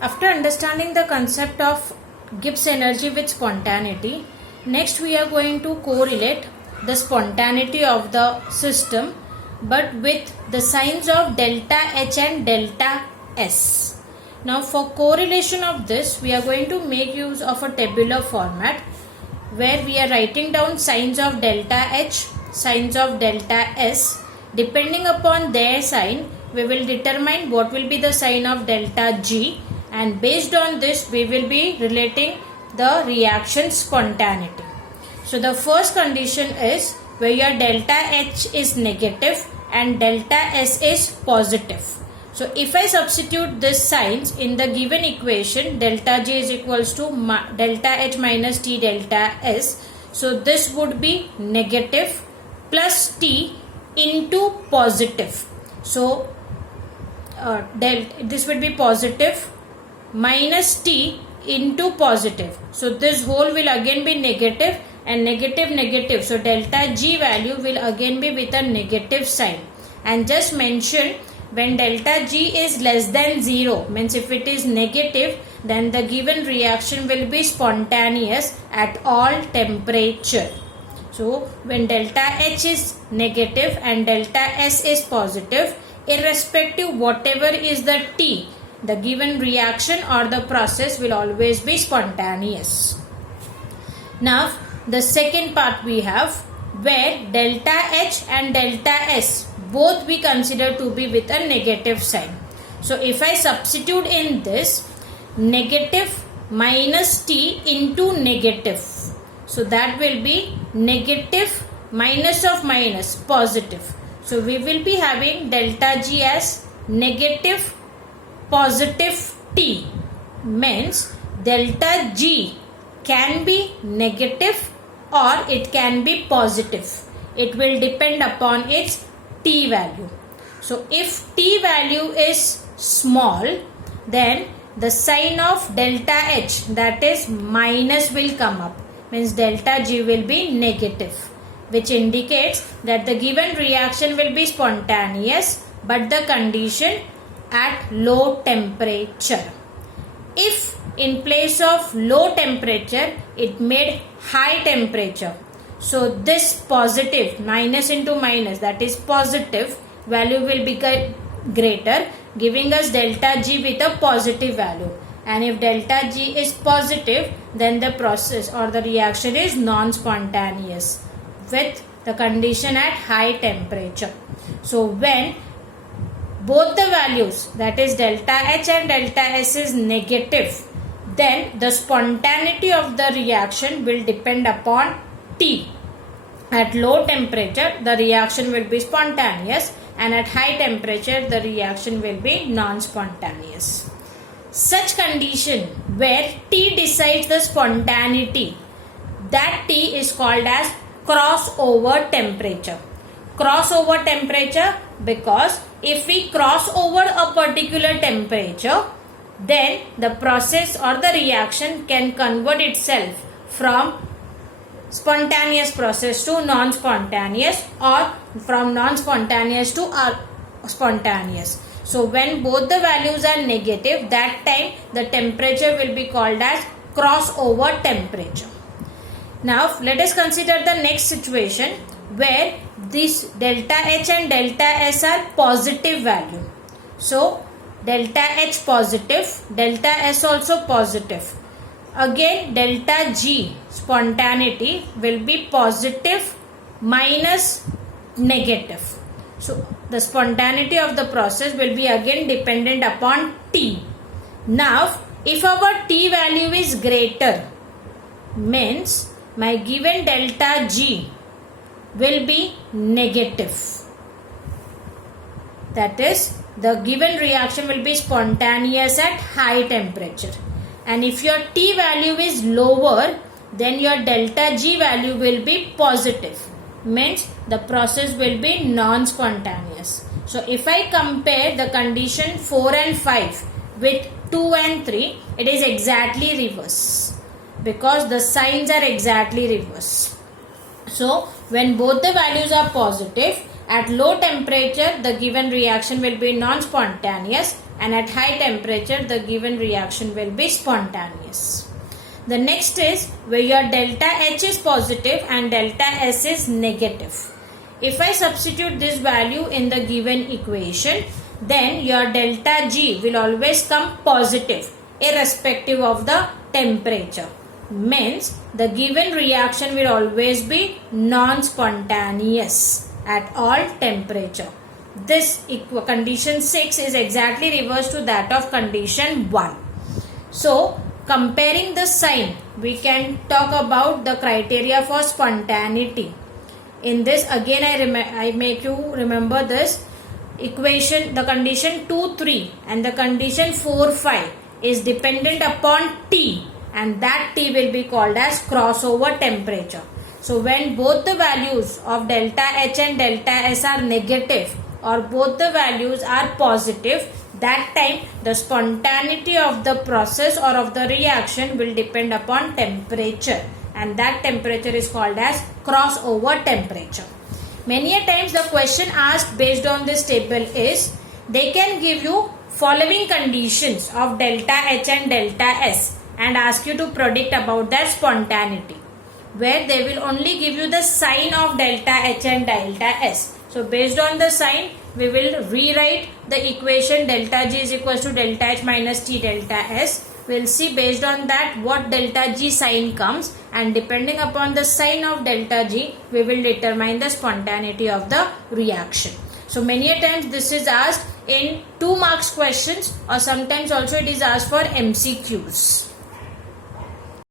After understanding the concept of Gibbs energy with spontaneity, next we are going to correlate the spontaneity of the system but with the signs of delta H and delta S. Now for correlation of this, we are going to make use of a tabular format where we are writing down signs of delta H, signs of delta S. Depending upon their sign, we will determine what will be the sign of delta G, and based on this we will be relating the reaction spontaneity. So the first condition is where your delta H is negative and delta S is positive. So if I substitute these signs in the given equation, delta G is equals to delta H minus T delta S. So this would be negative plus T into positive. So this would be positive minus T into positive. So this whole will again be negative and negative negative. So delta G value will again be with a negative sign. And just mention, when delta G is less than 0, means if it is negative, then the given reaction will be spontaneous at all temperature. So when delta H is negative and delta S is positive, irrespective whatever is the T, the given reaction or the process will always be spontaneous. Now the second part we have where delta H and delta S both we consider to be with a negative sign. So if I substitute in this negative minus T into negative, so that will be negative minus of minus positive. So we will be having delta G as negative positive T, means delta G can be negative or it can be positive. It will depend upon its T value. So if T value is small, then the sign of delta H, that is minus, will come up, means delta G will be negative, which indicates that the given reaction will be spontaneous but the condition at low temperature. If in place of low temperature it made high temperature, so this positive minus into minus, that is positive value, will be greater, giving us delta G with a positive value. And if delta G is positive, then the process or the reaction is non-spontaneous with the condition at high temperature. So when both the values, that is delta H and delta S, is negative, then the spontaneity of the reaction will depend upon T. At low temperature the reaction will be spontaneous and at high temperature the reaction will be non-spontaneous. Such condition where T decides the spontaneity, that T is called as crossover temperature. Crossover temperature because if we cross over a particular temperature, then the process or the reaction can convert itself from spontaneous process to non-spontaneous or from non-spontaneous to spontaneous. So when both the values are negative, that time the temperature will be called as crossover temperature. Now let us consider the next situation where this delta H and delta S are positive value. So delta H positive, delta S also positive. Again delta G spontaneity will be positive minus negative. So the spontaneity of the process will be again dependent upon T. Now if our T value is greater, means my given delta G will be negative. That is, the given reaction will be spontaneous at high temperature. And if your T value is lower, then your delta G value will be positive, means the process will be non-spontaneous. So if I compare the condition 4 and 5 with 2 and 3, it is exactly reverse because the signs are exactly reverse. So when both the values are positive, at low temperature the given reaction will be non-spontaneous and at high temperature the given reaction will be spontaneous. The next is where your delta H is positive and delta S is negative. If I substitute this value in the given equation, then your delta G will always come positive irrespective of the temperature. Means the given reaction will always be non-spontaneous at all temperature. This condition 6 is exactly reverse to that of condition 1. So, comparing the sign, we can talk about the criteria for spontaneity. In this, again I make you remember this equation. The condition 2, 3 and the condition 4, 5 is dependent upon T, and that T will be called as crossover temperature. So, when both the values of delta H and delta S are negative or both the values are positive, that time the spontaneity of the process or of the reaction will depend upon temperature, and that temperature is called as crossover temperature. Many a times the question asked based on this table is, they can give you following conditions of delta H and delta S and ask you to predict about their spontaneity, where they will only give you the sign of delta H and delta S. So based on the sign, we will rewrite the equation delta G is equals to delta H minus T delta S. We will see based on that what delta G sign comes, and depending upon the sign of delta G, we will determine the spontaneity of the reaction. So many a times this is asked in 2 marks questions, or sometimes also it is asked for MCQs.